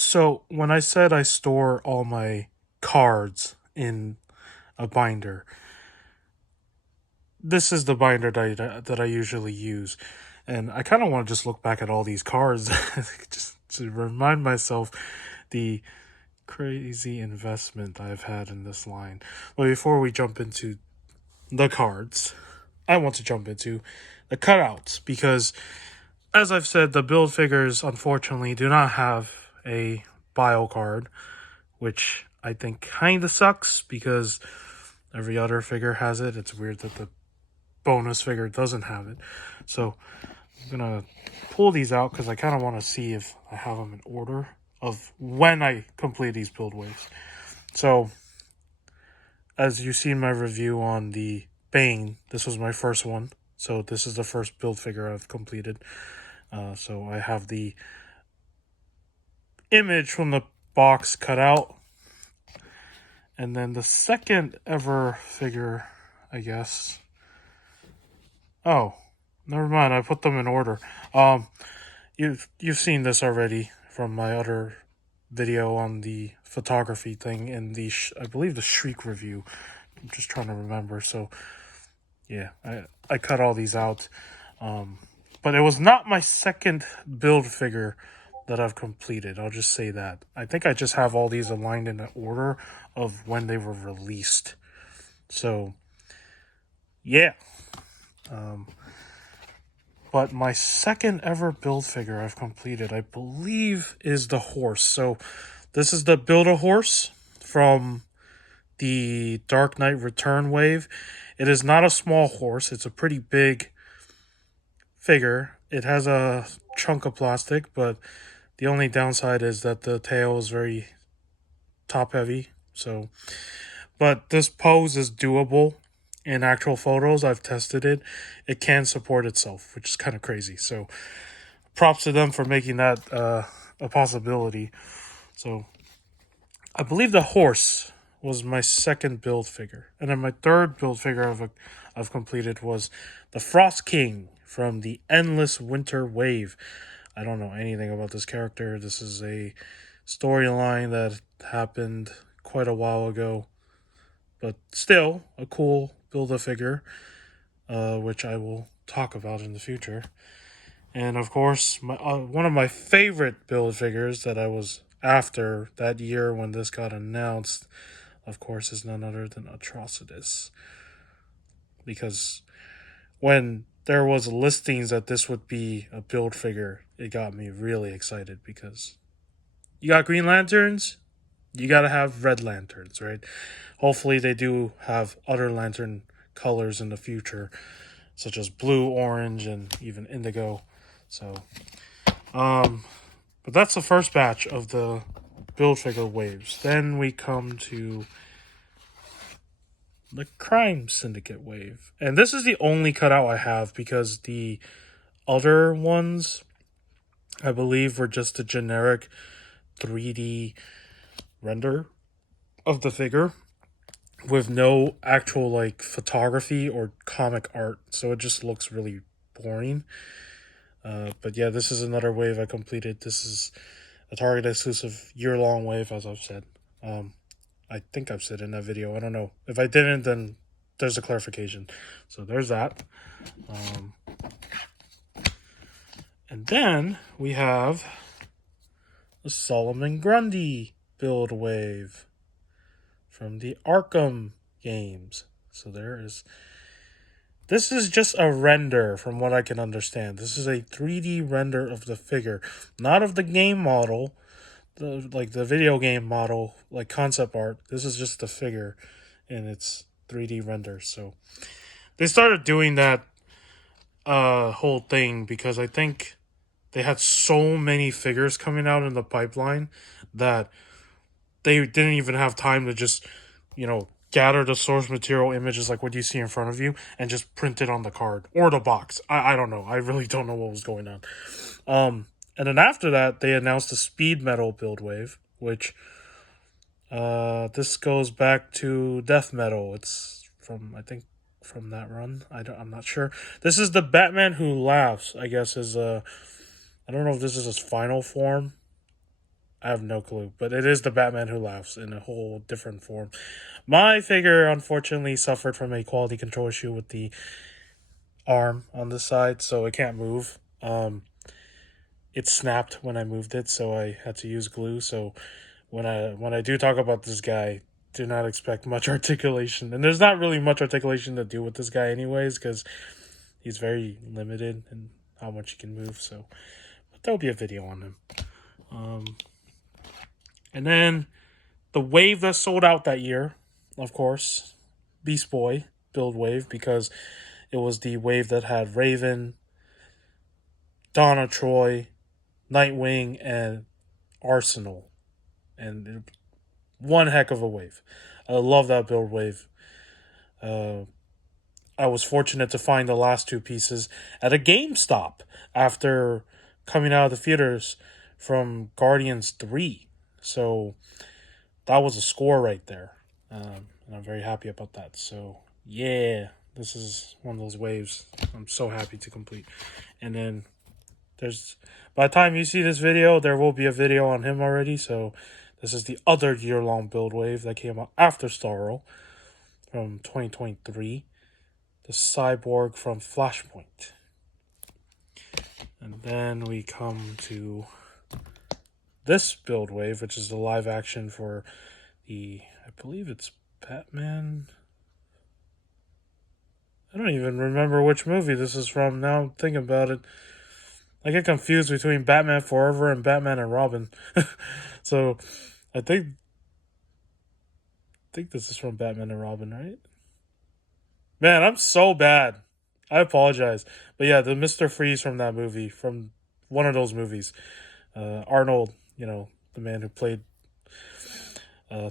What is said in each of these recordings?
So when I said I store all my cards in a binder, this is the binder that I usually use. And I kind of want to just look back at all these cards just to remind myself the crazy investment I've had in this line. But before we jump into the cards, I want to jump into the cutouts because, as I've said, the build figures unfortunately do not have a bio card, which I think kind of sucks because every other figure has it. It's weird that the bonus figure doesn't have it. So I'm going to pull these out because I kind of want to see if I have them in order of when I complete these build waves. So, as you see in my review on the Bane, this was my first one. So this is the first build figure I've completed. So I have the image from the box cut out. And then the second ever figure, I guess. Oh, never mind. I put them in order. You've seen this already from my other video on the photography thing in the I believe the Shriek review. I'm just trying to remember. So yeah, I cut all these out. But it was not my second build figure that I've completed. I'll just say that. I think I just have all these aligned in the order of when they were released. So yeah. But my second ever build figure I've completed, I believe, is the horse. So this is the Build-A-Horse from the Dark Knight Return wave. It is not a small horse. It's a pretty big figure. It has a chunk of plastic, but the only downside is that the tail is very top heavy. So, but this pose is doable. In actual photos, I've tested it. It can support itself, which is kind of crazy. So props to them for making that a possibility. So I believe the horse was my second build figure. And then my third build figure I've completed was the Frost King from the Endless Winter Wave. I don't know anything about this character. This is a storyline that happened quite a while ago. But still, a cool Build-A-Figure, which I will talk about in the future. And of course, one of my favorite Build-A-Figures that I was after that year when this got announced, of course, is none other than Atrocitus. Because when there was listings that this would be a build figure, it got me really excited because you got Green Lanterns, you gotta have Red Lanterns, right? Hopefully they do have other lantern colors in the future, such as blue, orange, and even indigo. So, but that's the first batch of the build figure waves. Then we come to the Crime Syndicate wave. And this is the only cutout I have because the other ones, I believe, were just a generic 3D render of the figure with no actual like photography or comic art, so it just looks really boring. But yeah, this is another wave I completed. This is a Target exclusive year-long wave, as I've said. I think I've said in that video. I don't know. If I didn't, then there's a clarification. So there's that. And then we have the Solomon Grundy build wave from the Arkham games. So this is just a render from what I can understand. This is a 3D render of the figure, not of the game model, the video game model, like concept art. This is just the figure and it's 3D render. So they started doing that whole thing because I think they had so many figures coming out in the pipeline that they didn't even have time to just, gather the source material images like what you see in front of you and just print it on the card or the box. I don't know. I really don't know what was going on. And then after that, they announced the Speed Metal build wave, which this goes back to Death Metal. It's from that run. I'm not sure. This is the Batman Who Laughs, I guess, is I don't know if this is his final form. I have no clue. But it is the Batman Who Laughs in a whole different form. My figure, unfortunately, suffered from a quality control issue with the arm on the side, so it can't move. It snapped when I moved it, so I had to use glue. So when I do talk about this guy, do not expect much articulation. And there's not really much articulation to do with this guy anyways, because he's very limited in how much he can move. So but there'll be a video on him. And then the wave that sold out that year, of course, Beast Boy build wave, because it was the wave that had Raven, Donna Troy, Nightwing, and Arsenal. And one heck of a wave. I love that build wave. I was fortunate to find the last two pieces at a GameStop after coming out of the theaters from Guardians 3. So that was a score right there. And I'm very happy about that. So, yeah, this is one of those waves I'm so happy to complete. And then by the time you see this video, there will be a video on him already. So this is the other year-long build wave that came out after Starro from 2023. The Cyborg from Flashpoint. And then we come to this build wave, which is the live action for I believe it's Batman. I don't even remember which movie this is from now I'm thinking about it. I get confused between Batman Forever and Batman and Robin. So I think this is from Batman and Robin, right? Man, I'm so bad. I apologize. But yeah, the Mr. Freeze from that movie, from one of those movies. Arnold, the man who played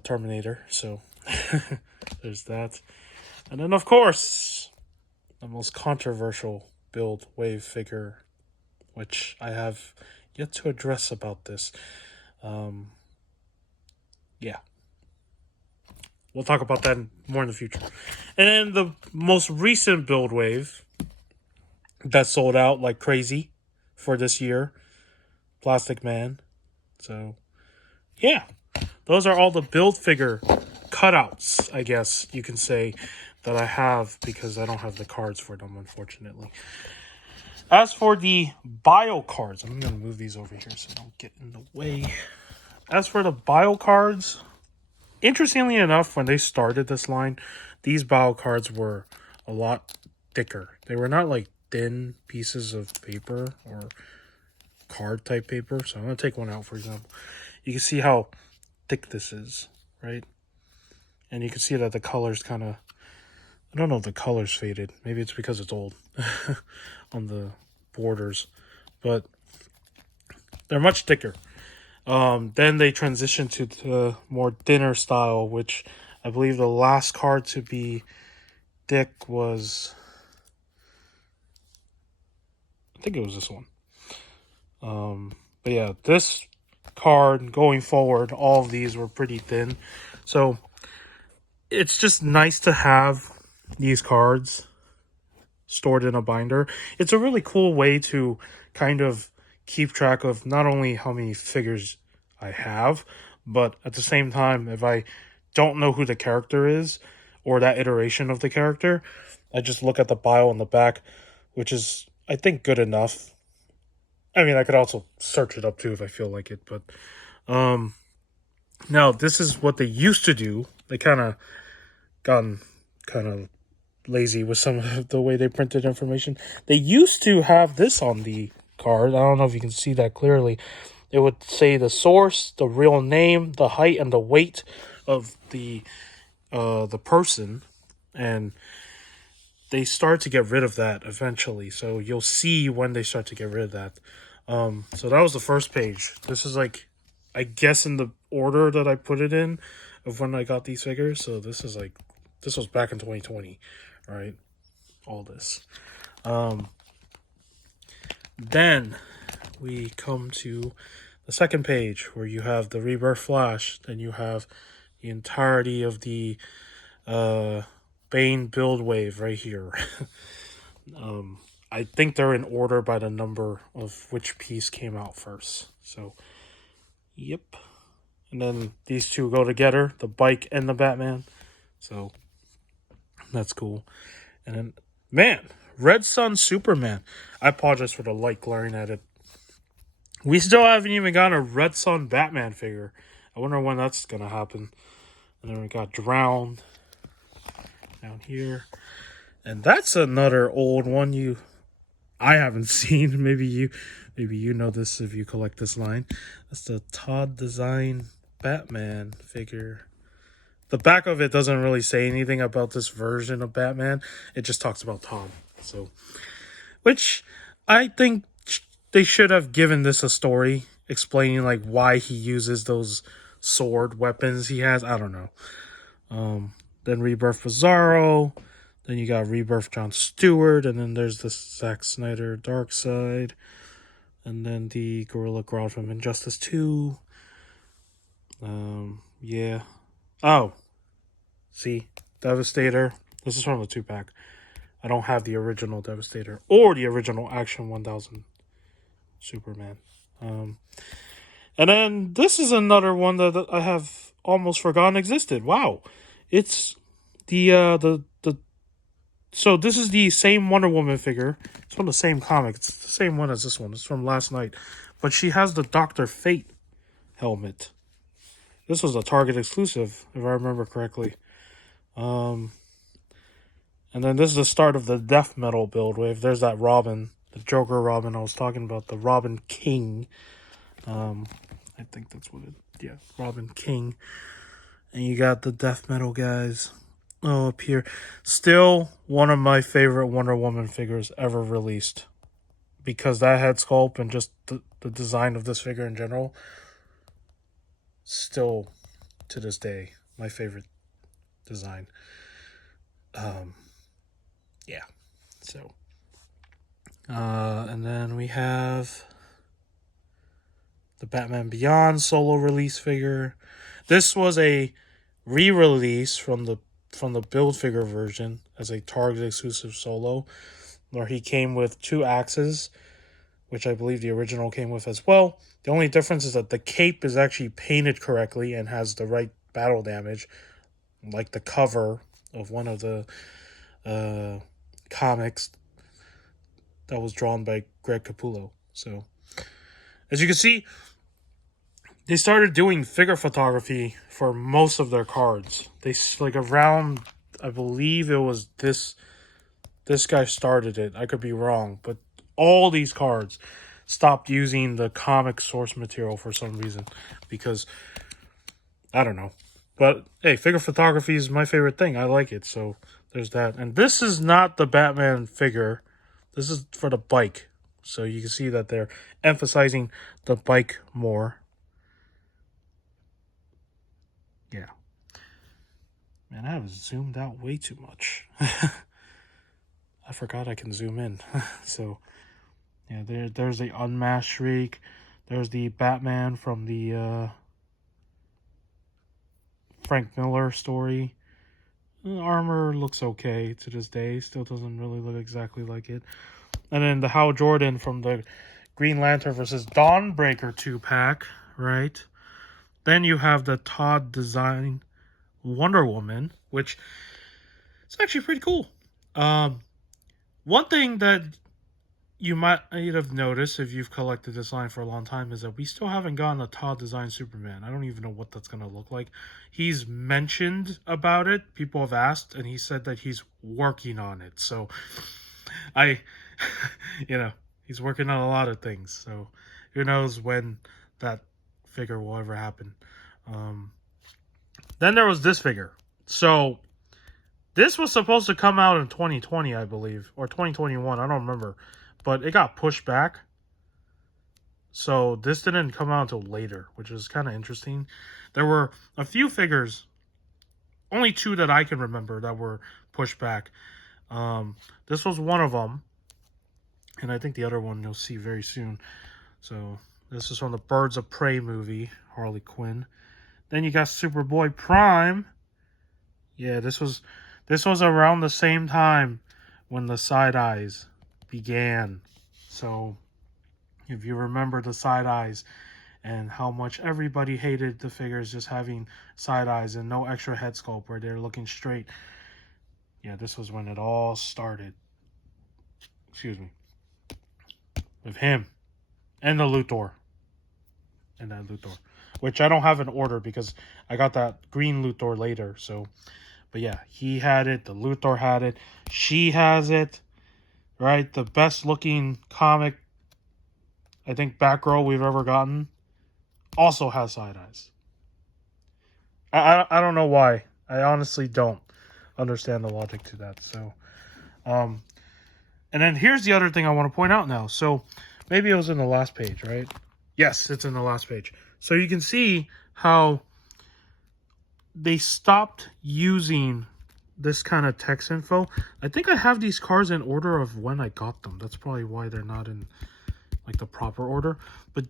Terminator. So there's that. And then, of course, the most controversial build wave figure, which I have yet to address about this. Yeah. We'll talk about that more in the future. And then the most recent build wave that sold out like crazy for this year, Plastic Man. So, yeah. Those are all the build figure cutouts, I guess you can say, that I have, because I don't have the cards for them, unfortunately. As for the bio cards, I'm going to move these over here so they don't get in the way. As for the bio cards, interestingly enough, when they started this line, these bio cards were a lot thicker. They were not like thin pieces of paper or card type paper. So I'm going to take one out, for example. You can see how thick this is, right? And you can see that the colors kind of, I don't know if the colors faded. Maybe it's because it's old on the borders. But they're much thicker. Then they transitioned to the more thinner style, which I believe the last card to be thick was, I think it was this one. But yeah, this card going forward, all of these were pretty thin. So it's just nice to have these cards stored in a binder. It's a really cool way to kind of keep track of not only how many figures I have, but at the same time, if I don't know who the character is or that iteration of the character, I just look at the bio on the back, which is, I think, good enough. I mean, I could also search it up too if I feel like it, but now this is what they used to do. They gotten kind of lazy with some of the way they printed information. They used to have this on the card. I don't know if you can see that clearly. It would say the source, the real name, the height, and the weight of the person, and they start to get rid of that eventually. So you'll see when they start to get rid of that. So that was the first page. This is like, I guess, in the order that I put it in of when I got these figures. So this was back in 2020, right? All this. Then we come to the second page where you have the Rebirth Flash. Then you have the entirety of the Bane build wave right here. I think they're in order by the number of which piece came out first. So, yep. And then these two go together, the bike and the Batman. So that's cool. And then, man, Red Sun Superman. I apologize for the light glaring at it. We still haven't even gotten a Red Sun Batman figure. I wonder when that's going to happen. And then we got Drowned down here. And that's another old one I haven't seen. Maybe you know this if you collect this line. That's the Todd Design Batman figure. The back of it doesn't really say anything about this version of Batman. It just talks about Todd. So, which I think they should have given this a story explaining like why he uses those sword weapons he has. I don't know. Then Rebirth Bizarro. Then you got Rebirth John Stewart, and then there's the Zack Snyder Dark Side, and then the Gorilla Grodd from Injustice 2. Yeah. Oh. See? Devastator. This is from the 2-pack. I don't have the original Devastator or the original Action 1000 Superman. And then this is another one that I have almost forgotten existed. Wow. It's so this is the same Wonder Woman figure. It's from the same comic. It's the same one as this one. It's from last night. But she has the Dr. Fate helmet. This was a Target exclusive, if I remember correctly. And then this is the start of the death metal build wave. There's that Robin, the Joker Robin I was talking about, the Robin King. I think that's what Robin King. And you got the death metal guys. Oh, up here. Still one of my favorite Wonder Woman figures ever released. Because that head sculpt and just the design of this figure in general. Still, to this day, my favorite design. Yeah. So. And then we have the Batman Beyond solo release figure. This was a re-release from the build figure version as a Target exclusive solo, where he came with 2 axes, which I believe the original came with as well. The only difference is that the cape is actually painted correctly and has the right battle damage, like the cover of one of the comics that was drawn by Greg Capullo. So, as you can see, they started doing figure photography for most of their cards. They like around, I believe it was this guy started it. I could be wrong, but all these cards stopped using the comic source material for some reason because I don't know. But hey, figure photography is my favorite thing. I like it. So there's that. And this is not the Batman figure. This is for the bike. So you can see that they're emphasizing the bike more. Yeah. Man, I have zoomed out way too much. I forgot I can zoom in. So, yeah, there's the Unmasked Shriek. There's the Batman from the Frank Miller story. The armor looks okay to this day. Still doesn't really look exactly like it. And then the Hal Jordan from the Green Lantern versus Dawnbreaker 2-pack, right? Then you have the Todd Design Wonder Woman, which is actually pretty cool. One thing that you might have noticed if you've collected this line for a long time is that we still haven't gotten a Todd Design Superman. I don't even know what that's going to look like. He's mentioned about it. People have asked, and he said that he's working on it. So, he's working on a lot of things. So, who knows when that figure will ever happen. Then there was this figure. So, this was supposed to come out in 2020, I believe, or 2021. I don't remember. But it got pushed back. So this didn't come out until later, which is kind of interesting. There were a few figures, only 2 that I can remember that were pushed back. This was one of them. And I think the other one you'll see very soon. So this is from the Birds of Prey movie, Harley Quinn. Then you got Superboy Prime. Yeah, this was around the same time when the side eyes began. So if you remember the side eyes, and how much everybody hated the figures just having side eyes and no extra head sculpt where they're looking straight. Yeah, this was when it all started. Excuse me. With him and the Luthor. And that Luthor. Which I don't have in order because I got that green Luthor later. So, but yeah, he had it. The Luthor had it. She has it. Right? The best looking comic, I think, Batgirl we've ever gotten also has side eyes. I don't know why. I honestly don't understand the logic to that. So, and then here's the other thing I want to point out now. So, maybe it was in the last page, right? Yes, it's in the last page. So you can see how they stopped using this kind of text info. I think I have these cards in order of when I got them. That's probably why they're not in like the proper order. But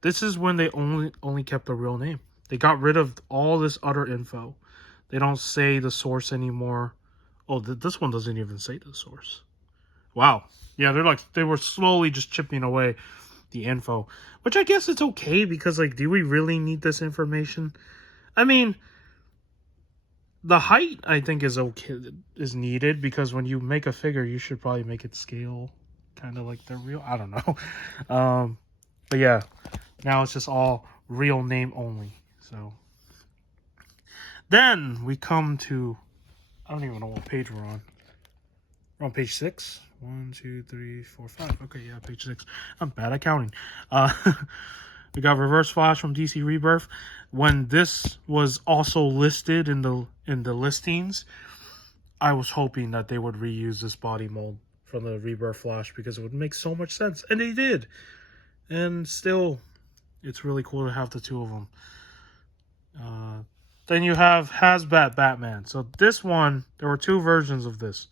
this is when they only kept the real name. They got rid of all this other info. They don't say the source anymore. Oh, this one doesn't even say the source. Wow. Yeah, they were slowly just chipping away the info, which I guess it's okay because, like, do we really need this information? I mean, the height I think is okay, is needed because when you make a figure, you should probably make it scale kind of like the real. I don't know. But yeah, now it's just all real name only. So then we come to, I don't even know what page we're on. We're on page 6. 1, 2, 3, 4, 5. Okay, yeah, page 6. I'm bad at counting. We got Reverse Flash from DC Rebirth. When this was also listed in the listings, I was hoping that they would reuse this body mold from the Rebirth Flash because it would make so much sense, and they did. And still, it's really cool to have the two of them. Then you have Hasbat Batman. So this one, there were two versions of this.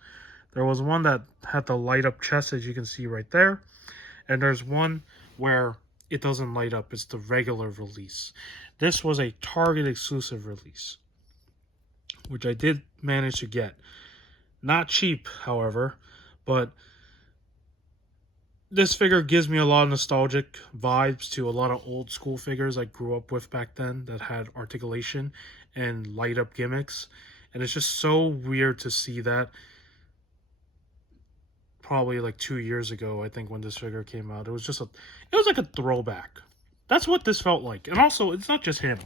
There was one that had the light up chest, as you can see right there. And there's one where it doesn't light up. It's the regular release. This was a Target exclusive release, which I did manage to get. Not cheap, however, but this figure gives me a lot of nostalgic vibes to a lot of old school figures I grew up with back then that had articulation and light up gimmicks. And it's just so weird to see that. Probably like 2 years ago, I think, when this figure came out, it was like a throwback. That's what this felt like. And also, it's not just him.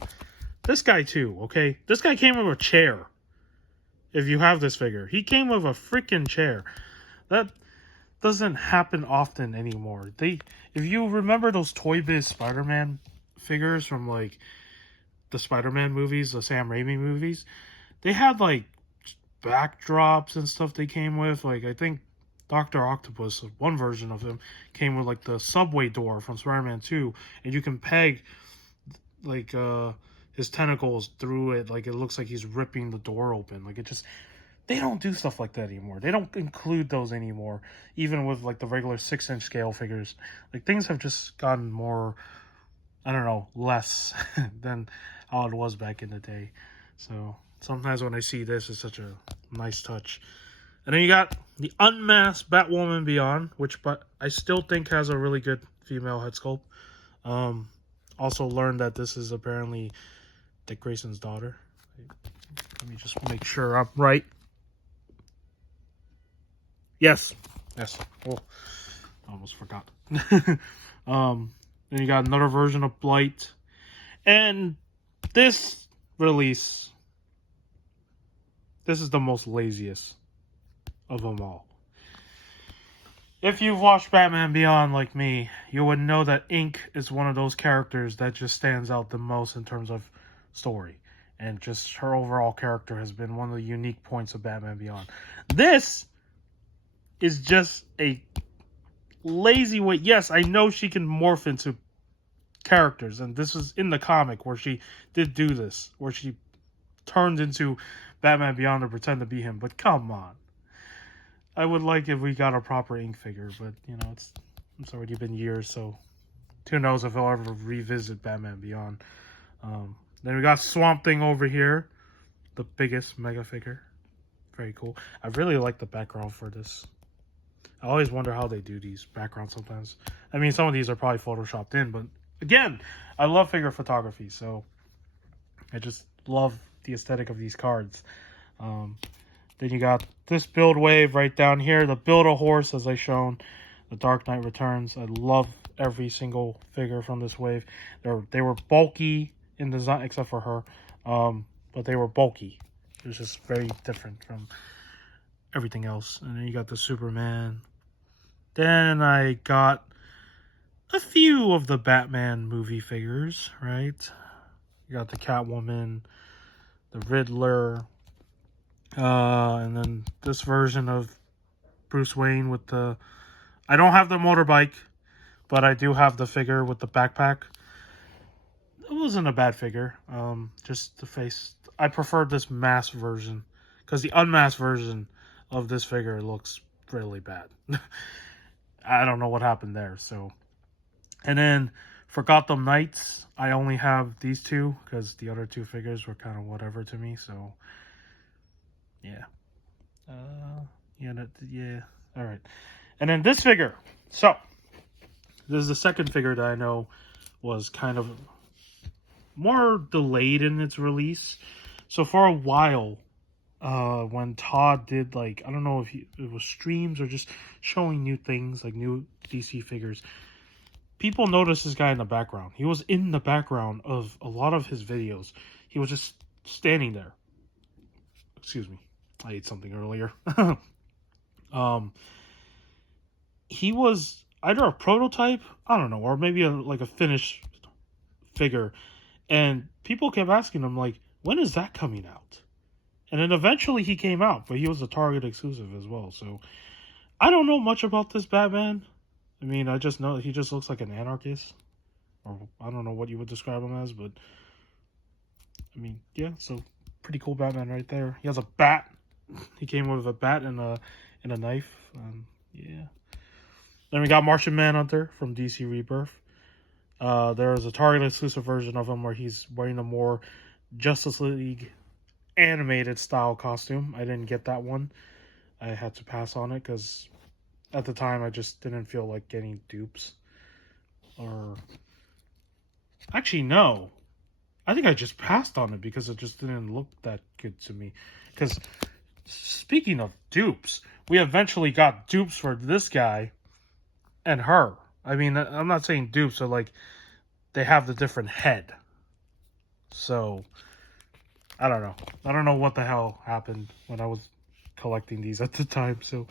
This guy too, okay? This guy came with a chair. If you have this figure, he came with a freaking chair. That doesn't happen often anymore. If you remember those Toy Biz Spider-Man figures from like the Spider-Man movies, the Sam Raimi movies, they had like backdrops and stuff they came with. Like, I think Dr. Octopus, one version of him, came with like the subway door from Spider-Man 2, and you can peg like his tentacles through it. Like, it looks like he's ripping the door open. Like, they don't do stuff like that anymore. They don't include those anymore, even with like the regular 6-inch scale figures. Like, things have just gotten more, I don't know, less than how it was back in the day. So sometimes when I see this, it's such a nice touch. And then you got the unmasked Batwoman Beyond, which but I still think has a really good female head sculpt. Also learned that this is apparently Dick Grayson's daughter. Let me just make sure I'm right. Yes. Oh, I almost forgot. Then you got another version of Blight. And this release, this is the most laziest of them all. If you've watched Batman Beyond like me, you would know that Ink is one of those characters that just stands out the most in terms of story. And just her overall character has been one of the unique points of Batman Beyond. This is just a lazy way. Yes, I know she can morph into characters, and this was in the comic where she did do this, where she turned into Batman Beyond to pretend to be him. But come on. I would like if we got a proper Ink figure, but you know, it's already been years, so who knows if I'll ever revisit Batman Beyond. Then we got Swamp Thing over here, the biggest mega figure. Very cool. I really like the background for this. I always wonder how they do these backgrounds sometimes. I mean, some of these are probably photoshopped in, but again, I love figure photography, so I just love the aesthetic of these cards. Um, then you got this build wave right down here, the Build-A-Horse, as I shown, the Dark Knight Returns. I love every single figure from this wave. They were bulky in design, except for her, but they were bulky. It was just very different from everything else. And then you got the Superman. Then I got a few of the Batman movie figures, right? You got the Catwoman, the Riddler, and then this version of Bruce Wayne with the... I don't have the motorbike, but I do have the figure with the backpack. It wasn't a bad figure. Just the face. I prefer this masked version, because the unmasked version of this figure looks really bad. I don't know what happened there. So, and then for Gotham Knights, I only have these two because the other two figures were kind of whatever to me. So, yeah, yeah. All right, and then this figure. So, this is the second figure that I know was kind of more delayed in its release. So for a while, when Todd did, like, I don't know if it was streams or just showing new things, like new DC figures, people noticed this guy in the background. He was in the background of a lot of his videos. He was just standing there. Excuse me, I ate something earlier. He was either a prototype, I don't know, or maybe like a finished figure. And people kept asking him, like, when is that coming out? And then eventually he came out, but he was a Target exclusive as well. So I don't know much about this Batman. I mean, I just know he just looks like an anarchist. Or I don't know what you would describe him as, but I mean, yeah, so pretty cool Batman right there. He has a bat. He came with a bat and a knife. Yeah. Then we got Martian Manhunter from DC Rebirth. There is a Target exclusive version of him where he's wearing a more Justice League animated style costume. I didn't get that one. I had to pass on it because at the time I just didn't feel like getting dupes. Or actually, no. I think I just passed on it because it just didn't look that good to me. Because speaking of dupes, we eventually got dupes for this guy and her. I mean, I'm not saying dupes, so like they have the different head. So I don't know. I don't know what the hell happened when I was collecting these at the time. So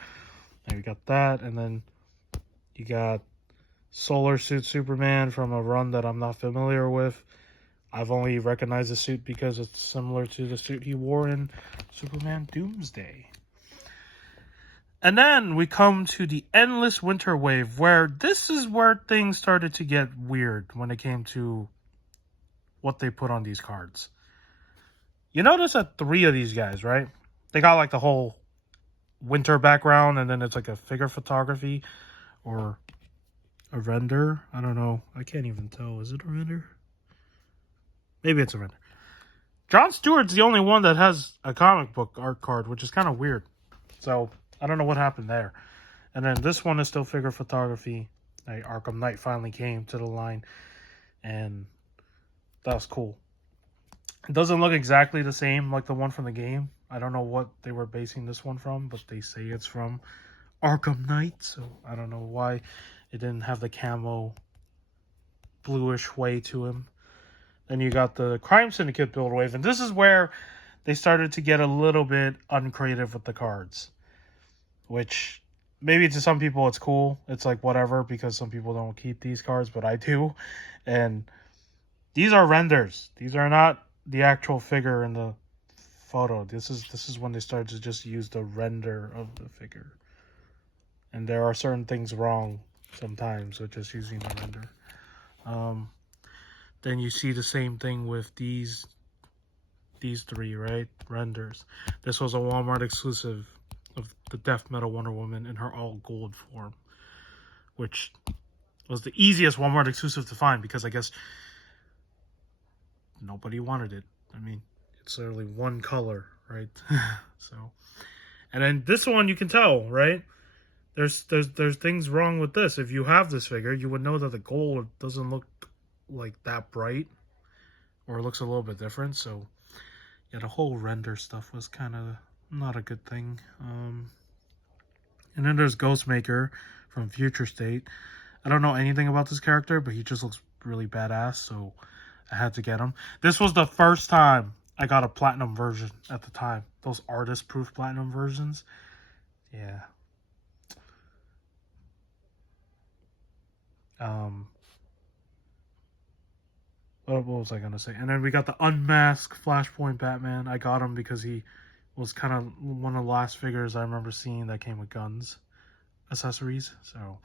there we got that, and then you got Solar Suit Superman from a run that I'm not familiar with. I've only recognized the suit because it's similar to the suit he wore in Superman Doomsday. And then we come to the Endless Winter Wave, where this is where things started to get weird when it came to what they put on these cards. You notice that 3 of these guys, right? They got like the whole winter background, and then it's like a figure photography or a render. I don't know. I can't even tell. Is it a render? Maybe it's a render. Jon Stewart's the only one that has a comic book art card, which is kind of weird. So I don't know what happened there. And then this one is still figure photography. Arkham Knight finally came to the line, and that was cool. It doesn't look exactly the same like the one from the game. I don't know what they were basing this one from, but they say it's from Arkham Knight, so I don't know why it didn't have the camo bluish way to him. Then you got the Crime Syndicate build wave, and this is where they started to get a little bit uncreative with the cards, which maybe to some people it's cool. It's like whatever, because some people don't keep these cards, but I do. And these are renders. These are not the actual figure in the photo. This is when they started to just use the render of the figure. And there are certain things wrong sometimes with just using the render. Then you see the same thing with these 3, right? Renders. This was a Walmart exclusive of the Death Metal Wonder Woman in her all gold form, which was the easiest Walmart exclusive to find because I guess nobody wanted it. I mean, it's literally one color, right? So, and then this one you can tell, right? There's things wrong with this. If you have this figure, you would know that the gold doesn't look like that bright, or it looks a little bit different. So yeah, the whole render stuff was kind of not a good thing. And then there's Ghostmaker from Future State. I don't know anything about this character, but he just looks really badass, so I had to get him. This was the first time I got a platinum version at the time. Those artist-proof platinum versions. Yeah. What was I going to say? And then we got the unmasked Flashpoint Batman. I got him because he was kind of one of the last figures I remember seeing that came with guns accessories. So,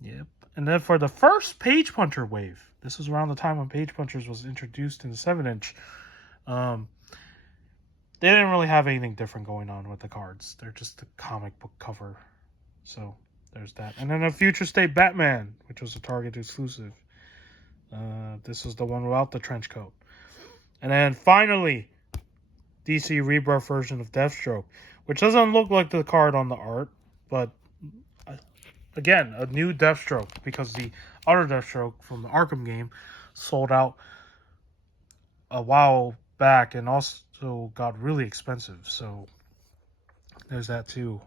yep. And then for the first Page Puncher wave, this was around the time when Page Punchers was introduced in the 7-inch. They didn't really have anything different going on with the cards. They're just a comic book cover. So there's that. And then a Future State Batman, which was a Target exclusive. This was the one without the trench coat. And then finally, DC Rebirth version of Deathstroke, which doesn't look like the card on the art, but again, a new Deathstroke, because the other Deathstroke from the Arkham game sold out a while back and also got really expensive. So there's that too.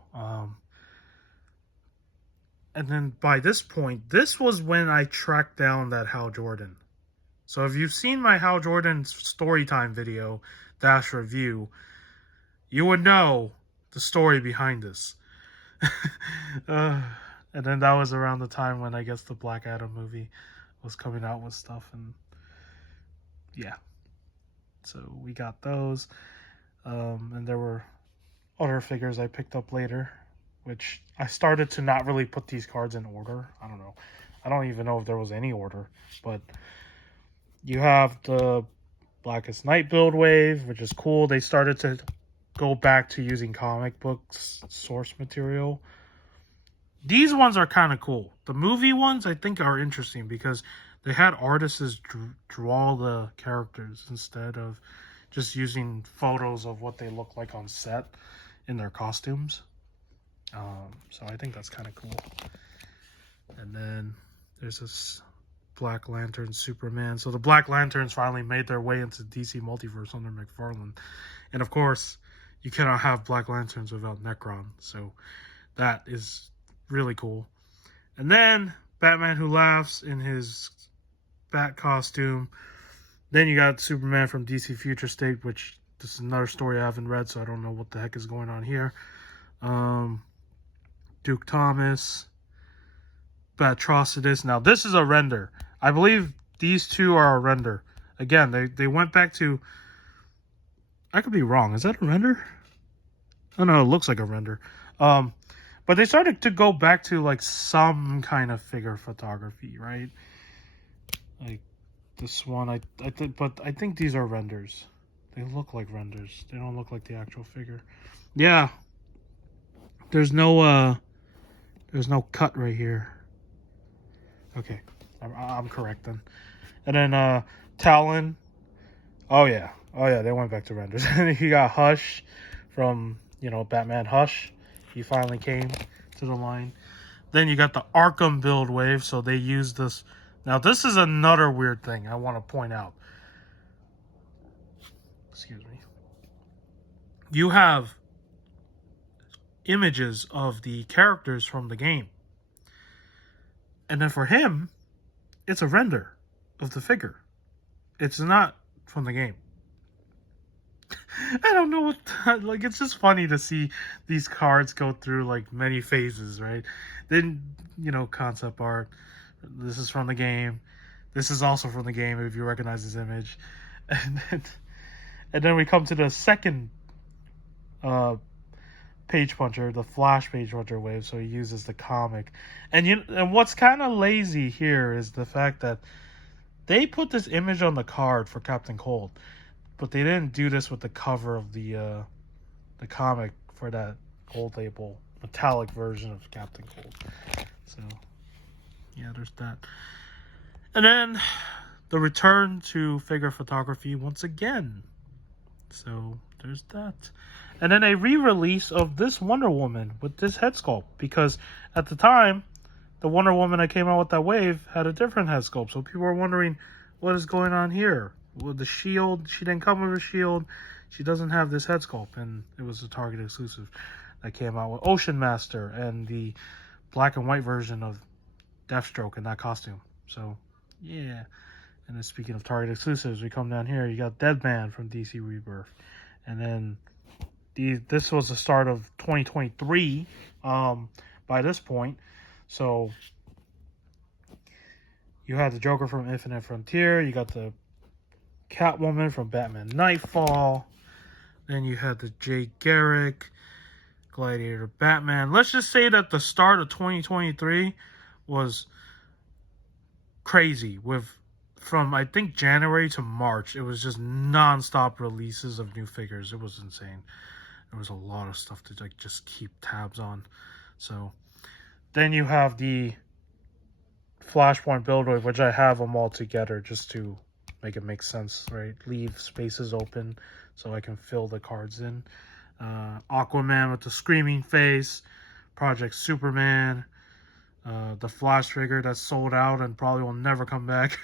And then by this point, this was when I tracked down that Hal Jordan. So if you've seen my Hal Jordan Storytime video, Dash Review, you would know the story behind this. And then that was around the time when I guess the Black Adam movie was coming out with stuff. And yeah. So we got those. And there were other figures I picked up later, which I started to not really put these cards in order. I don't know. I don't even know if there was any order. But you have the Blackest Night build wave, which is cool. They started to go back to using comic books source material. These ones are kind of cool. The movie ones I think are interesting because they had artists draw the characters instead of just using photos of what they look like on set in their costumes. So I think that's kind of cool. And then there's this Black Lantern Superman. So the Black Lanterns finally made their way into DC Multiverse under Mcfarlane. And of course, you cannot have Black Lanterns without Necron. So that is really cool. And then Batman Who Laughs in his bat costume. Then you got Superman from DC Future State, which this is another story I haven't read, so I don't know what the heck is going on here. Duke Thomas, Batrocidus. Now this is a render. I believe these two are a render. Again, they went back to... I could be wrong. Is that a render? Oh no, it looks like a render. But they started to go back to like some kind of figure photography, right? Like this one, I think, but I think these are renders. They look like renders. They don't look like the actual figure. Yeah. There's no cut right here. Okay, I'm correct then. And then Talon. Oh yeah, they went back to renders. And then you got Hush from, Batman Hush. He finally came to the line. Then you got the Arkham build wave, so they used this. Now this is another weird thing I want to point out. Excuse me. You have images of the characters from the game. And then for him, it's a render of the figure. It's not from the game. I don't know what... Like, it's just funny to see these cards go through, like, many phases, right? Then, concept art. This is from the game. This is also from the game, if you recognize this image. And then we come to the second Page Puncher, the Flash Page Puncher wave, so he uses the comic. And what's kind of lazy here is the fact that they put this image on the card for Captain Cold, but they didn't do this with the cover of the comic for that gold label metallic version of Captain Cold. So yeah, there's that. And then the return to figure photography once again. So there's that. And then a re-release of this Wonder Woman with this head sculpt, because at the time the Wonder Woman that came out with that wave had a different head sculpt. So people were wondering, what is going on here? With the shield, she didn't come with a shield. She doesn't have this head sculpt. And it was a Target exclusive that came out with Ocean Master and the black and white version of Deathstroke in that costume. So, yeah. And then speaking of Target exclusives, we come down here. You got Deadman from DC Rebirth. And then this was the start of 2023 by this point. So you had the Joker from Infinite Frontier. You got the Catwoman from Batman Nightfall. Then you had the Jay Garrick, Gladiator Batman. Let's just say that the start of 2023 was crazy. From I think January to March, it was just non-stop releases of new figures. It was insane. There was a lot of stuff to like just keep tabs on. So then you have the Flashpoint build wave, which I have them all together just to make it make sense, right? Leave spaces open so I can fill the cards in. Aquaman with the screaming face, Project Superman, the Flash figure that's sold out and probably will never come back,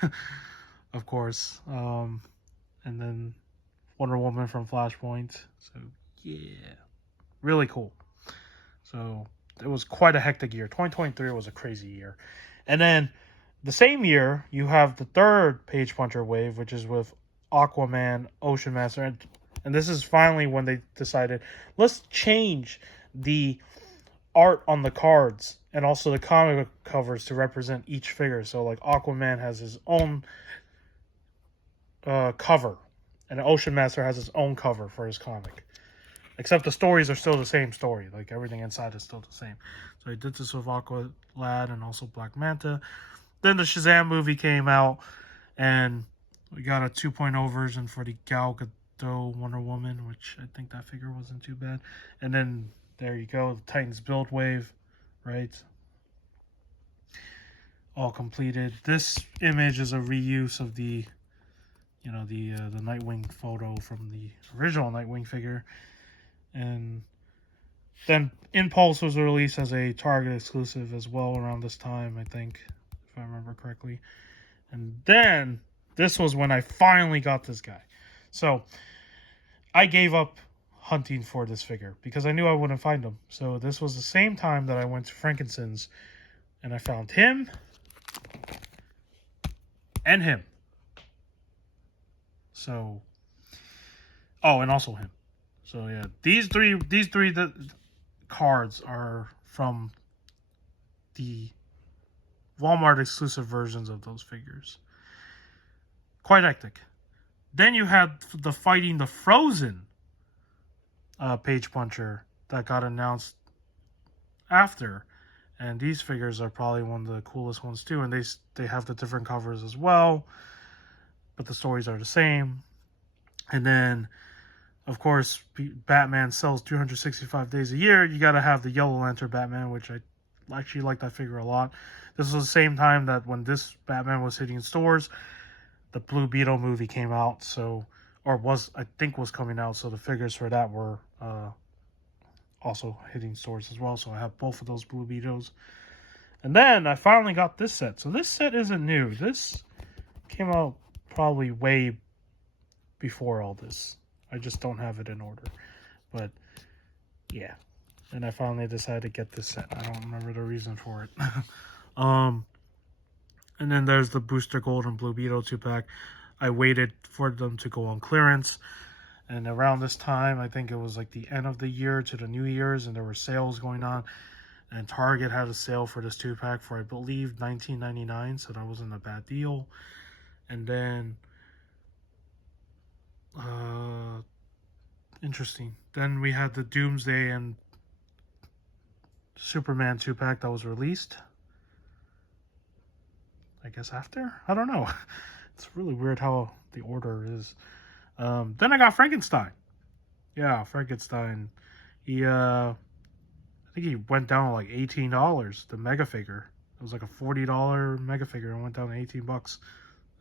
of course. And then Wonder Woman from Flashpoint. So yeah, really cool. So it was quite a hectic year. 2023 was a crazy year. And then the same year, you have the third Page Puncher wave, which is with Aquaman, Ocean Master. And this is finally when they decided, let's change the art on the cards and also the comic covers to represent each figure. So like Aquaman has his own cover, and Ocean Master has his own cover for his comic. Except the stories are still the same story. Like, everything inside is still the same. So he did this with Aqualad and also Black Manta. Then the Shazam movie came out, and we got a 2.0 version for the Gal Gadot Wonder Woman, which I think that figure wasn't too bad. And then, there you go, the Titans build wave, right? All completed. This image is a reuse of the, the Nightwing photo from the original Nightwing figure. And then Impulse was released as a Target exclusive as well around this time, I think, if I remember correctly. And then this was when I finally got this guy. So I gave up hunting for this figure because I knew I wouldn't find him. So this was the same time that I went to Frankenstein's and I found him and him. So, oh, and also him. So yeah, these three cards are from the Walmart exclusive versions of those figures. Quite hectic. Then you had the Fighting the Frozen Page Puncher that got announced after, and these figures are probably one of the coolest ones too. And they have the different covers as well, but the stories are the same. And then, of course, Batman sells 365 days a year. You got to have the Yellow Lantern Batman, which I actually like that figure a lot. This was the same time that when this Batman was hitting stores, the Blue Beetle movie came out. So, I think was coming out. So the figures for that were also hitting stores as well. So I have both of those Blue Beetles. And then I finally got this set. So this set isn't new. This came out probably way before all this. I just don't have it in order. But, yeah. And I finally decided to get this set. I don't remember the reason for it. And then there's the Booster Gold and Blue Beetle 2-pack. I waited for them to go on clearance. And around this time, I think it was like the end of the year to the New Year's, and there were sales going on. And Target had a sale for this 2-pack for, I believe, $19.99. So that wasn't a bad deal. And then... interesting. Then we had the Doomsday and Superman 2-pack that was released. I guess after? I don't know. It's really weird how the order is. Then I got Frankenstein. Yeah, Frankenstein. I think he went down to like $18. The mega figure. It was like a $40 mega figure and went down to $18.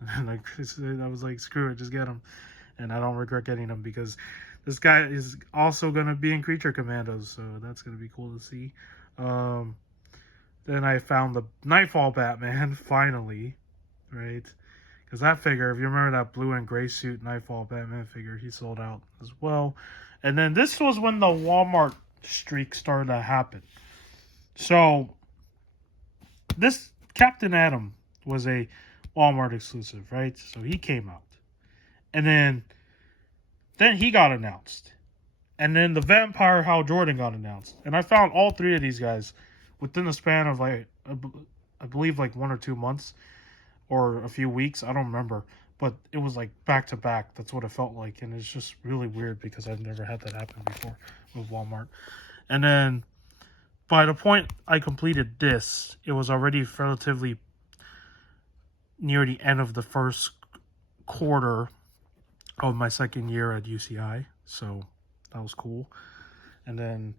And I was like, screw it, just get him. And I don't regret getting him because this guy is also going to be in Creature Commandos. So that's going to be cool to see. then I found the Nightfall Batman, finally, right? Because that figure, if you remember that blue and gray suit Nightfall Batman figure, he sold out as well. And then this was when the Walmart streak started to happen. So, this Captain Atom was a Walmart exclusive, right? So he came out. And then he got announced. And then the Vampire Hal Jordan got announced. And I found all three of these guys within the span of like, I believe like 1 or 2 months or a few weeks. I don't remember. But it was like back to back. That's what it felt like. And it's just really weird because I've never had that happen before with Walmart. And then by the point I completed this, it was already relatively near the end of the first quarter of my second year at UCI. So that was cool. And then,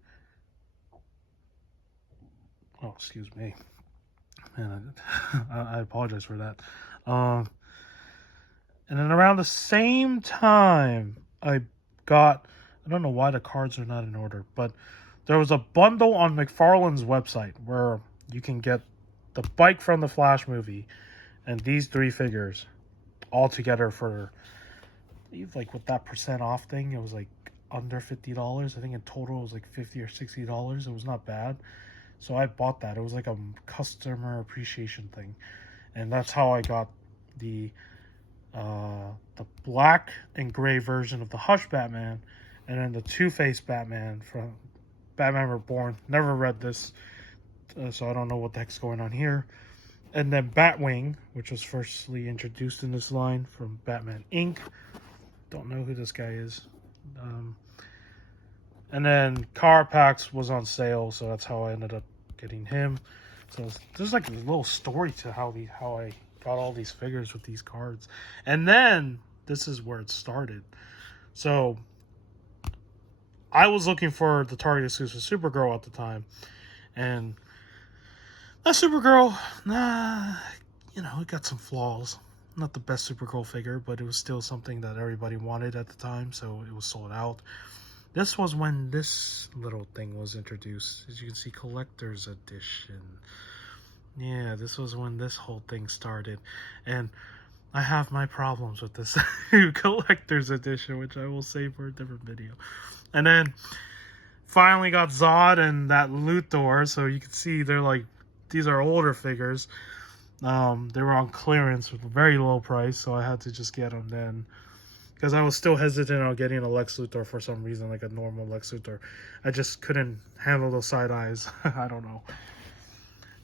oh, excuse me. Man, I apologize for that. And then around the same time, I don't know why the cards are not in order, but there was a bundle on Mcfarlane's website where you can get the bike from the Flash movie and these three figures all together for, like with that % off thing, it was like under $50. I think in total it was like $50 or $60. It was not bad. So I bought that. It was like a customer appreciation thing. And that's how I got the black and gray version of the Hush Batman, and then the Two-Face Batman from Batman Reborn. Never read this, so I don't know what the heck's going on here. And then Batwing, which was firstly introduced in this line from Batman Inc. Don't know who this guy is. And then Carapax was on sale, so that's how I ended up getting him. So there's like a little story to how I got all these figures with these cards. And then this is where it started. So I was looking for the Target exclusive Supergirl at the time, and that Supergirl, it got some flaws. Not the best Supergirl figure, but it was still something that everybody wanted at the time, so it was sold out. This was when this little thing was introduced. As you can see, collector's edition. Yeah, this was when this whole thing started. And I have my problems with this collector's edition, which I will save for a different video. And then finally got Zod and that Luthor. So you can see they're like, these are older figures. They were on clearance with a very low price, so I had to just get them then. Because I was still hesitant on getting a Lex Luthor for some reason, like a normal Lex Luthor. I just couldn't handle those side eyes. I don't know.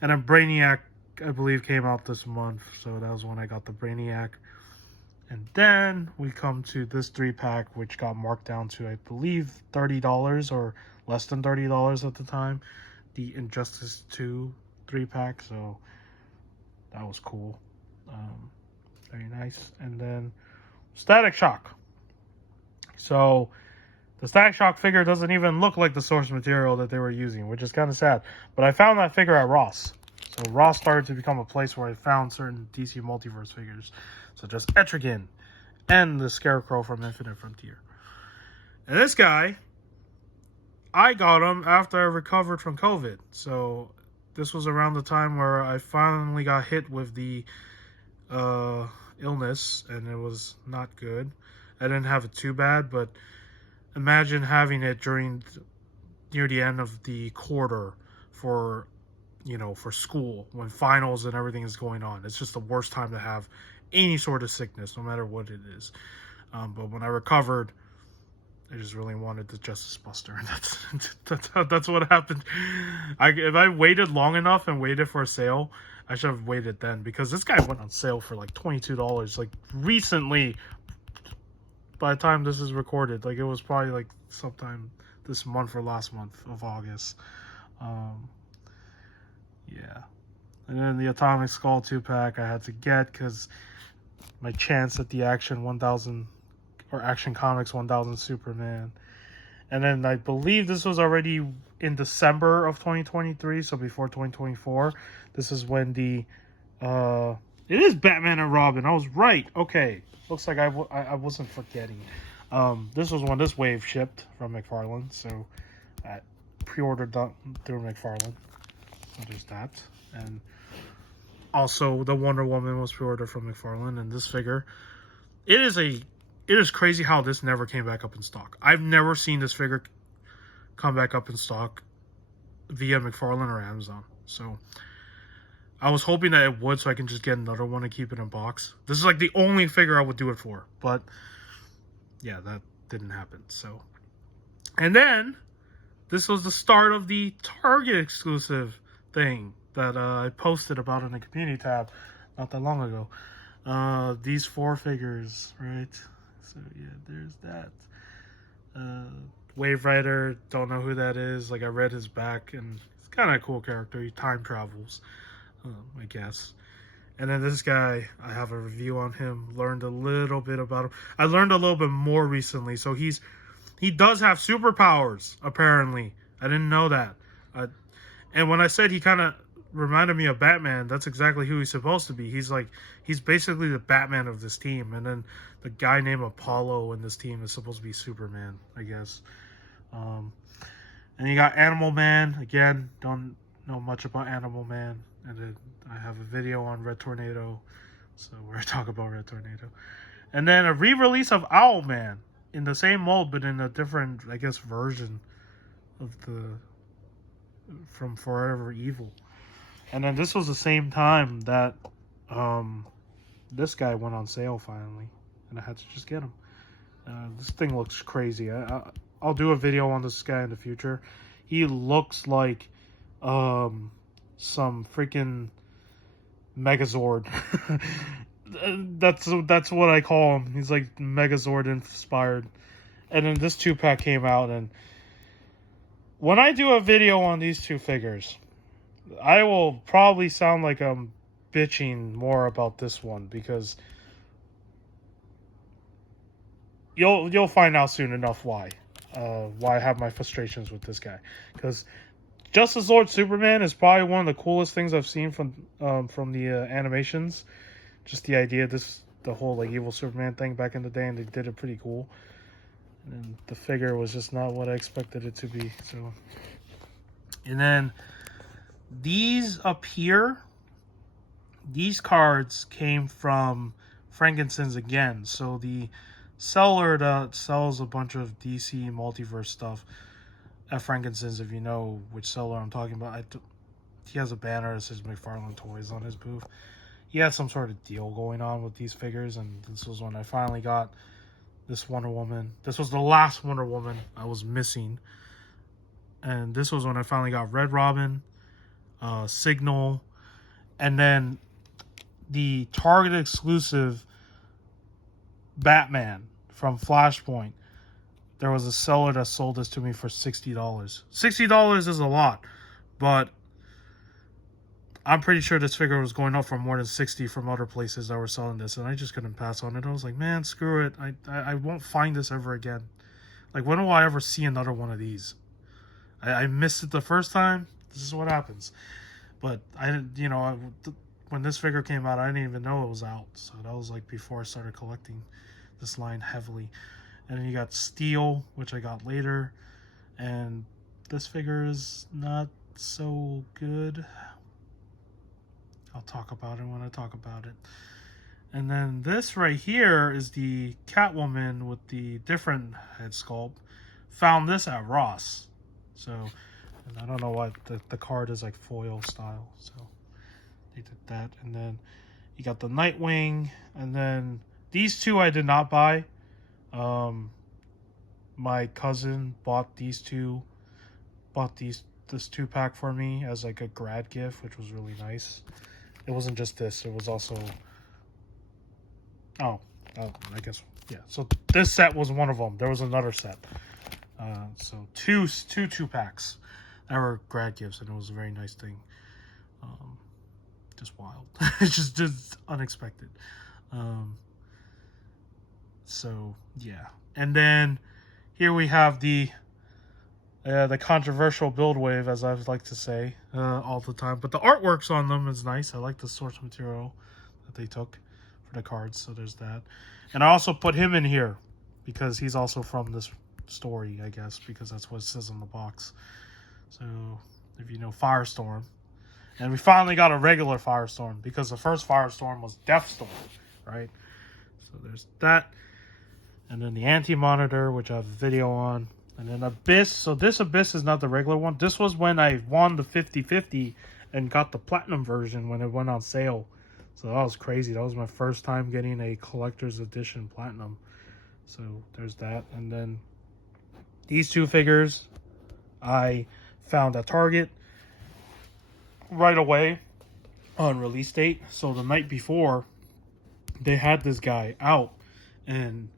And then Brainiac, I believe, came out this month. So that was when I got the Brainiac. And then we come to this 3-pack, which got marked down to, I believe, $30 or less than $30 at the time. The Injustice 2 3-pack. So that was cool. Very nice. And then Static Shock. So the Static Shock figure doesn't even look like the source material that they were using, which is kind of sad. But I found that figure at Ross. So Ross started to become a place where I found certain DC Multiverse figures, such as Etrigan and the Scarecrow from Infinite Frontier. And this guy, I got him after I recovered from COVID. So this was around the time where I finally got hit with the illness, and it was not good. I didn't have it too bad, but imagine having it near the end of the quarter for school, when finals and everything is going on. It's just the worst time to have any sort of sickness, no matter what it is. But when I recovered, I just really wanted the Justice Buster. That's what happened. If I waited long enough and waited for a sale, I should have waited then, because this guy went on sale for like $22, like recently. By the time this is recorded, like it was probably like sometime this month or last month of August. Yeah. And then the Atomic Skull 2-pack I had to get because my chance at the Action 1000 or Action Comics 1000 Superman. And then I believe this was already in December of 2023, so before 2024. This is when the it is Batman and Robin. I was right. Okay. Looks like I wasn't forgetting. This was when this wave shipped from Mcfarlane, so I pre-ordered that through Mcfarlane. So there's that. And also the Wonder Woman was pre-ordered from Mcfarlane, and this figure, it is crazy how this never came back up in stock. I've never seen this figure come back up in stock via Mcfarlane or Amazon. So I was hoping that it would, so I can just get another one and keep it in box. This is like the only figure I would do it for, but yeah, that didn't happen. So, and then this was the start of the Target exclusive thing that I posted about in the community tab not that long ago. These 4 figures, right? So yeah, there's that. Wave Rider, don't know who that is. Like, I read his back, and it's kind of a cool character. He time travels, I guess. And then this guy, I have a review on him. Learned a little bit about him. I learned a little bit more recently. So he does have superpowers, apparently. I didn't know that. And when I said he kind of reminded me of Batman, that's exactly who he's supposed to be. He's basically the Batman of this team. And then the guy named Apollo in this team is supposed to be Superman, I guess. And you got Animal Man. Again, don't know much about Animal Man. And then I have a video on Red Tornado, so where I talk about Red Tornado. And then a re-release of Owlman in the same mold, but in a different, I guess, version of from Forever Evil. And then this was the same time that this guy went on sale finally, and I had to just get him. This thing looks crazy. I'll do a video on this guy in the future. He looks like some freaking Megazord. That's what I call him. He's like Megazord inspired. And then this 2-pack came out, and when I do a video on these 2 figures, I will probably sound like I'm bitching more about this one, because you'll find out soon enough why I have my frustrations with this guy. Because Justice Lord Superman is probably one of the coolest things I've seen from the animations. Just the idea, the whole like evil Superman thing back in the day, and they did it pretty cool. And the figure was just not what I expected it to be. So, and then these up here, these cards came from Frankincense again. So the seller that sells a bunch of DC Multiverse stuff at Frankincense, if you know which seller I'm talking about, he has a banner that says Mcfarlane Toys on his booth. He had some sort of deal going on with these figures, and this was when I finally got this Wonder Woman. This was the last Wonder Woman I was missing. And this was when I finally got Red Robin, Signal, and then the Target exclusive Batman from Flashpoint. There was a seller that sold this to me for $60. $60 is a lot, but I'm pretty sure this figure was going up for more than $60 from other places that were selling this, and I just couldn't pass on it. I was like, man, screw it. I won't find this ever again. Like, when will I ever see another one of these? I missed it the first time. This is what happens. But I didn't, when this figure came out, I didn't even know it was out. So that was like before I started collecting this line heavily. And then you got Steel, which I got later. And this figure is not so good. I'll talk about it when I talk about it. And then this right here is the Catwoman with the different head sculpt. Found this at Ross. So, and I don't know why the card is like foil style. So they did that. And then you got the Nightwing. And then these 2 I did not buy. My cousin bought these 2. Bought this 2-pack for me as like a grad gift, which was really nice. It wasn't just this. It was also... Oh, I guess, yeah. So this set was one of them. There was another set. So two 2-packs that were grad gifts, and it was a very nice thing. Just wild. It's just unexpected. So, yeah. And then here we have the controversial build wave, as I like to say all the time. But the artworks on them is nice. I like the source material that they took for the cards. So there's that. And I also put him in here because he's also from this story, I guess, because that's what it says on the box. So if you know Firestorm, And we finally got a regular Firestorm because the first Firestorm was Deathstorm, right? So there's that. And then the Anti-Monitor, which I have a video on. And then Abyss. So this Abyss is not the regular one. This was when I won the 50-50 and got the Platinum version when it went on sale. So that was crazy. That was my first time getting a collector's edition Platinum. So there's that. And then these two figures I found at Target right away on release date. So the night before, they had this guy out, and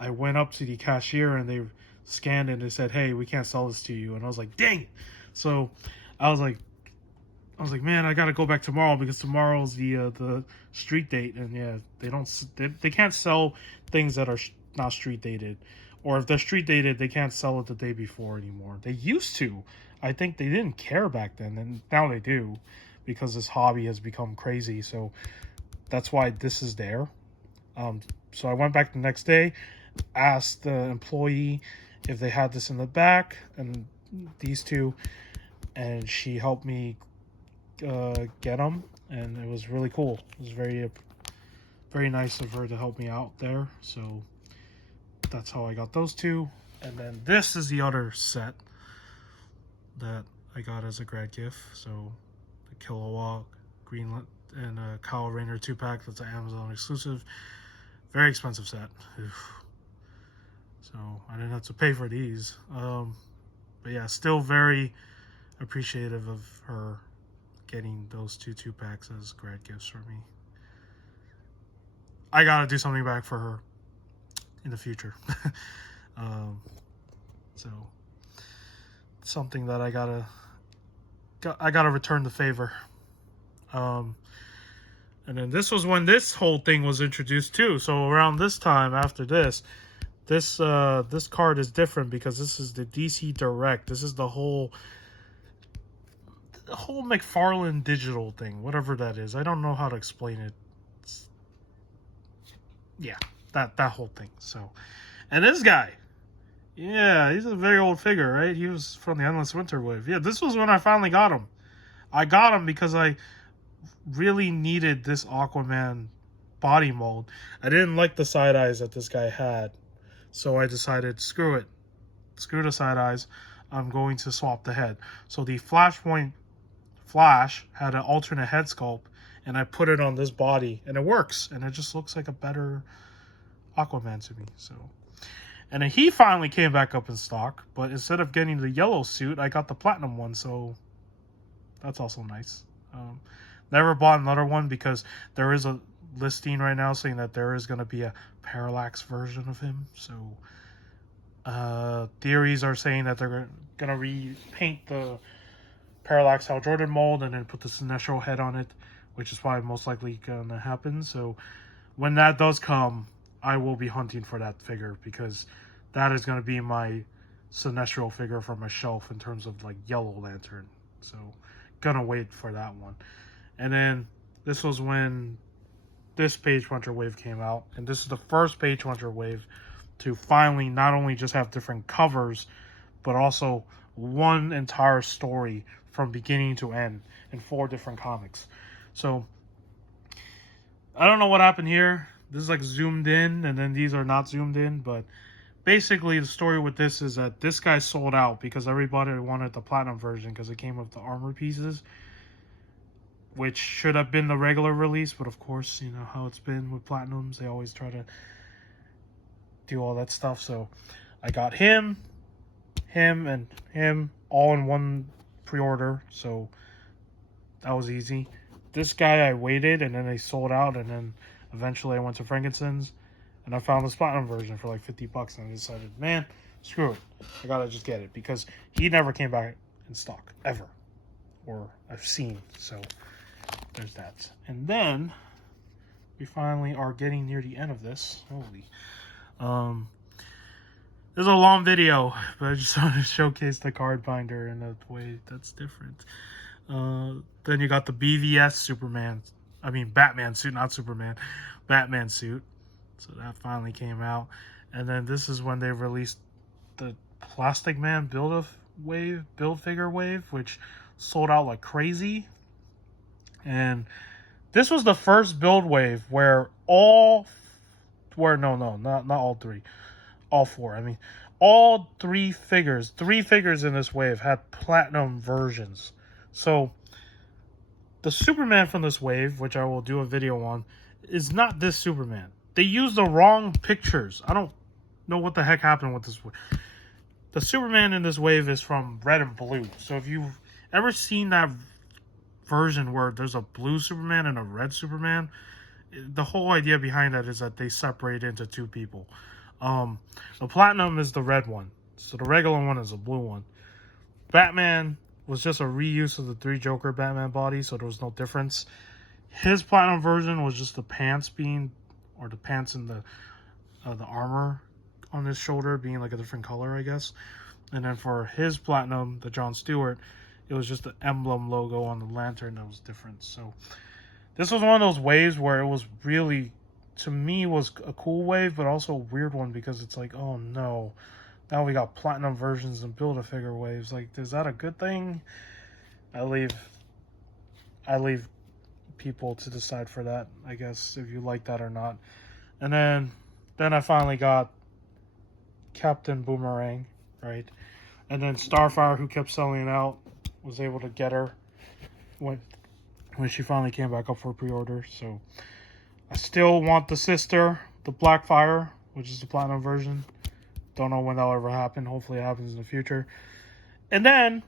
I went up to the cashier and they scanned it and they said, "Hey, we can't sell this to you." And I was like, "Dang!" So I was like, man, I gotta go back tomorrow because tomorrow's the street date, and yeah, they can't sell things that are not street dated, or if they're street dated, they can't sell it the day before anymore. They used to. I think they didn't care back then, and now they do, because this hobby has become crazy. So that's why this is there. So I went back the next day, asked the employee if they had this in the back, and these two, and she helped me get them, and it was really cool. It was very nice of her to help me out there. So that's how I got those two. And then this is the other set that I got as a grad gift. So the Kilowog, Greenland, and Kyle Rayner 2-pack. That's an Amazon exclusive. Very expensive set. Oof. So I didn't have to pay for these. But yeah, still very appreciative of her getting those 2-packs as grad gifts for me. I gotta do something back for her in the future. So something that I gotta return the favor. And then this was when this whole thing was introduced too. So around this time, after this card is different because this is the DC Direct. This is the whole Mcfarlane digital thing, whatever that is. I don't know how to explain it. Yeah, that whole thing. So, and this guy, yeah, he's a very old figure, right? He was from the Endless Winter Wave. Yeah, this was when I finally got him. I got him because I really needed this Aquaman body mold. I didn't like the side eyes that this guy had, so I decided, screw it. Screw the side eyes. I'm going to swap the head. So the Flashpoint Flash had an alternate head sculpt, and I put it on this body, and it works, and it just looks like a better Aquaman to me. So, and then he finally came back up in stock, but instead of getting the yellow suit, I got the platinum one, so that's also nice. Never bought another one because there is a listing right now saying that there is going to be a parallax version of him. So theories are saying that they're going to repaint the parallax Hal Jordan mold and then put the Sinestro head on it, which is probably most likely going to happen. So when that does come, I will be hunting for that figure because that is going to be my Sinestro figure from my shelf in terms of like Yellow Lantern. So gonna wait for that one. And then this was when this Page Puncher wave came out, and this is the first Page Puncher wave to finally not only just have different covers, but also one entire story from beginning to end in 4 different comics. So I don't know what happened here. This is like zoomed in, and then these are not zoomed in, but basically the story with this is that this guy sold out because everybody wanted the platinum version because it came with the armor pieces, which should have been the regular release, but of course, you know how it's been with platinums. They always try to do all that stuff. So I got him, and him all in one pre-order, so that was easy. This guy I waited, and then they sold out, and then eventually I went to Frankenstein's, and I found this platinum version for like $50, and I decided, man, screw it. I gotta just get it, because he never came back in stock, ever. Or I've seen, so there's that. And then we finally are getting near the end of this. Holy. This is a long video, but I just wanted to showcase the card binder in a way that's different. Then you got the BVS Batman suit, not Superman, Batman suit. So that finally came out. And then this is when they released the Plastic Man build figure wave, which sold out like crazy. And this was the first build wave where not all three, all four. I mean, all three figures in this wave had platinum versions. So the Superman from this wave, which I will do a video on, is not this Superman. They used the wrong pictures. I don't know what the heck happened with this. The Superman in this wave is from red and blue. So if you've ever seen that version where there's a blue Superman and a red Superman, the whole idea behind that is that they separate into two people. The platinum is the red one, so the regular one is a blue one. Batman was just a reuse of the three Joker Batman bodies, so there was no difference. His platinum version was just the pants and the armor on his shoulder being like a different color, I guess. And then for his platinum, the Jon Stewart, it was just the emblem logo on the lantern that was different. So this was one of those waves where it was really, to me, was a cool wave, but also a weird one because it's like, oh no, now we got platinum versions and Build-A-Figure waves. Like, is that a good thing? I leave people to decide for that, I guess, if you like that or not. And then I finally got Captain Boomerang, right? And then Starfire, who kept selling out, was able to get her when she finally came back up for pre-order. So I still want the sister, the Blackfire, which is the platinum version. Don't know when that'll ever happen. Hopefully it happens in the future. And then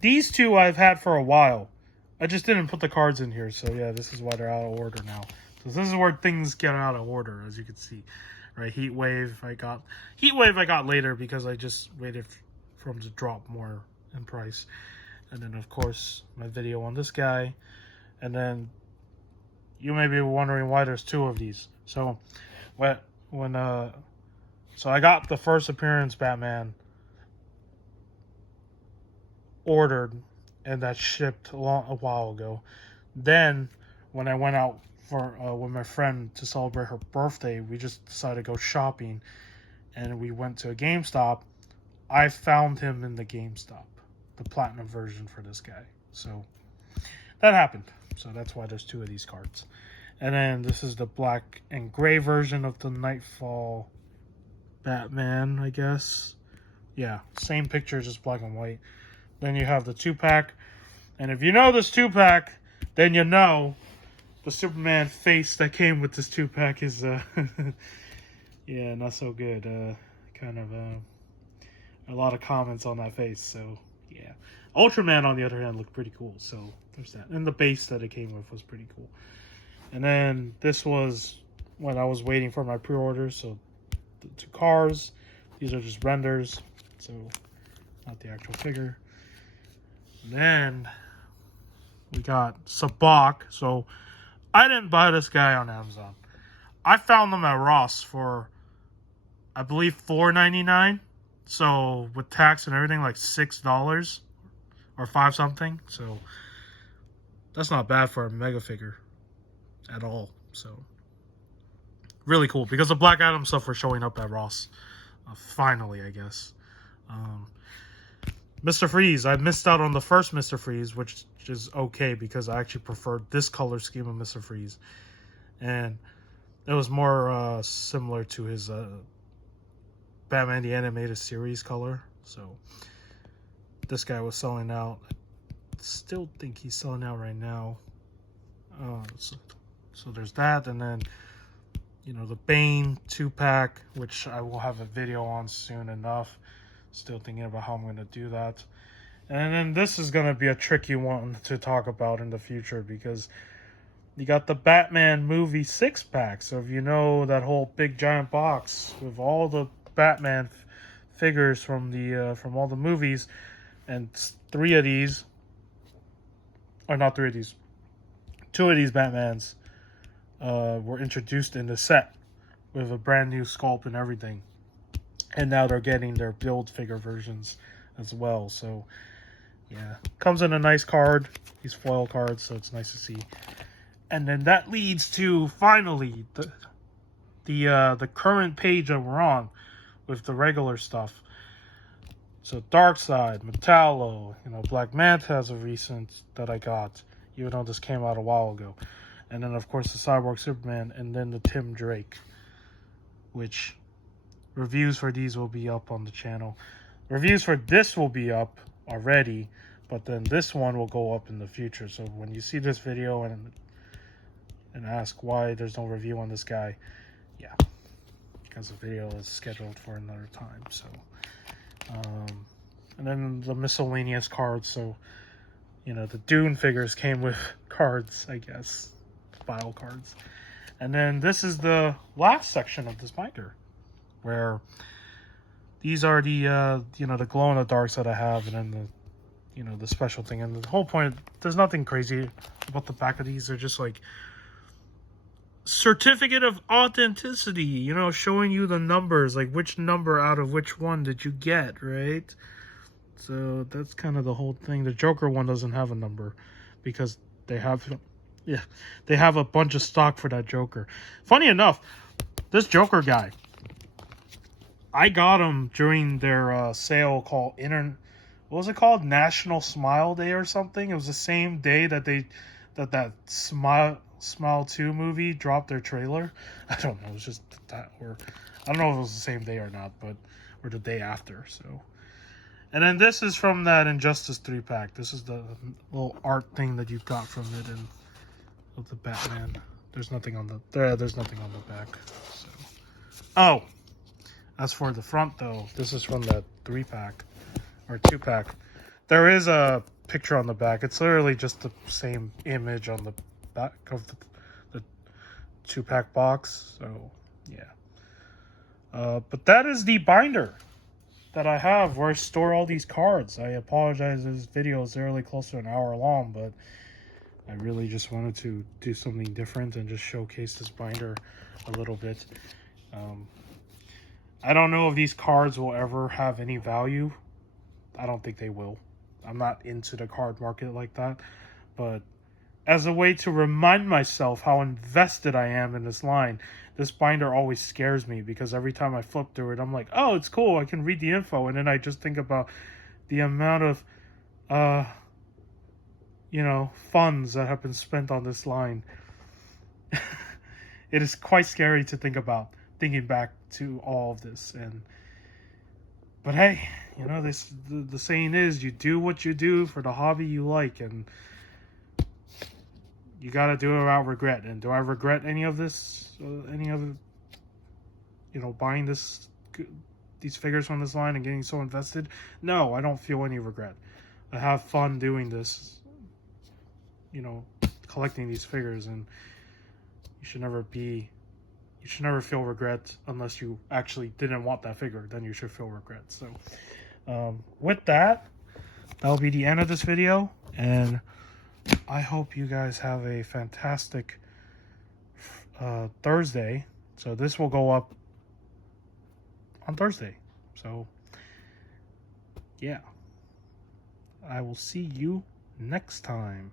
these two I've had for a while. I just didn't put the cards in here. So yeah, this is why they're out of order now. So this is where things get out of order, as you can see. Right, Heat Wave I got later because I just waited for them to drop more in price. And then of course my video on this guy. And then you may be wondering why there's two of these. So so I got the first appearance Batman ordered, and that shipped a while ago. Then when I went out with my friend to celebrate her birthday, we just decided to go shopping, and we went to a GameStop. I found him in the GameStop, the platinum version for this guy. So that happened. So that's why there's two of these cards. And then this is the black and gray version of the Nightfall Batman, I guess. Yeah, same picture, just black and white. Then you have the 2-pack. And if you know this 2-pack, then you know the Superman face that came with this 2-pack is, yeah, not so good. Kind of a lot of comments on that face, so yeah. Ultraman, on the other hand, looked pretty cool, so there's that. And the base that it came with was pretty cool. And then this was when I was waiting for my pre-order, so the two cars. These are just renders, so not the actual figure. And then we got Sabak. So I didn't buy this guy on Amazon. I found them at Ross for, I believe, $4.99. So with tax and everything, like $6 or 5 something. So that's not bad for a mega figure at all. So really cool, because the Black Adam stuff were showing up at Ross. Finally, I guess. Mr. Freeze, I missed out on the first Mr. Freeze, which is okay because I actually preferred this color scheme of Mr. Freeze. And it was more similar to his Batman the Animated Series color. So this guy was selling out. I still think he's selling out right now. So there's that. And then, you know, the Bane 2-pack, which I will have a video on soon enough. Still thinking about how I'm going to do that. And then this is going to be a tricky one to talk about in the future, because you got the Batman movie 6-pack. So if you know that whole big giant box with all the Batman figures from all the movies, and 3 of these, or not 3 of these, 2 of these Batmans were introduced in the set with a brand new sculpt and everything. And now they're getting their build figure versions as well. So yeah, comes in a nice card. These foil cards, so it's nice to see. And then that leads to finally the current page that we're on with the regular stuff. So Darkseid, Metallo, you know, Black Manta has a recent that I got. even though this came out a while ago. And then, of course, the Cyborg Superman, and then the Tim Drake, which reviews for these will be up on the channel. Reviews for this will be up already, but then this one will go up in the future. So when you see this video and ask why there's no review on this guy, yeah, because the video is scheduled for another time. So, and then the miscellaneous cards. So, you know, the Dune figures came with cards, I guess, file cards. And then this is the last section of this binder, where these are the you know, the glow in the darks that I have, and then the, you know, the special thing. And the whole point, there's nothing crazy about the back of these. They're just like certificate of authenticity, you know, showing you the numbers, like which number out of which one did you get, right? So that's kind of the whole thing. The Joker one doesn't have a number because they have, yeah, they have a bunch of stock for that Joker. Funny enough, this Joker guy, I got him during their sale called what was it called? National Smile Day or something. It was the same day that that Smile 2 movie dropped their trailer. I don't know. It was just that, or I don't know if it was the same day or not, but or the day after. So, and then this is from that Injustice 3-pack. This is the little art thing that you got from it, and of the Batman. There's nothing on the there's nothing on the back. So, oh, as for the front though, this is from that 3-pack or 2-pack. There is a picture on the back. It's literally just the same image on the back of the 2-pack box. So yeah, but that is the binder that I have where I store all these cards. I apologize, this video is literally close to an hour long, but I really just wanted to do something different and just showcase this binder a little bit. I don't know if these cards will ever have any value. I don't think they will. I'm not into the card market like that, but as a way to remind myself how invested I am in this line, this binder always scares me, because every time I flip through it, I'm like, oh, it's cool, I can read the info, and then I just think about the amount of, you know, funds that have been spent on this line. It is quite scary to think about, thinking back to all of this, but hey, you know, the saying is, you do what you do for the hobby you like, and you gotta do it without regret. And do I regret any of this? Any of, you know, buying these figures from this line and getting so invested? No, I don't feel any regret. I have fun doing this, you know, collecting these figures, and you should never feel regret unless you actually didn't want that figure. Then you should feel regret. So with that, that'll be the end of this video, and I hope you guys have a fantastic Thursday. So this will go up on Thursday. So yeah, I will see you next time.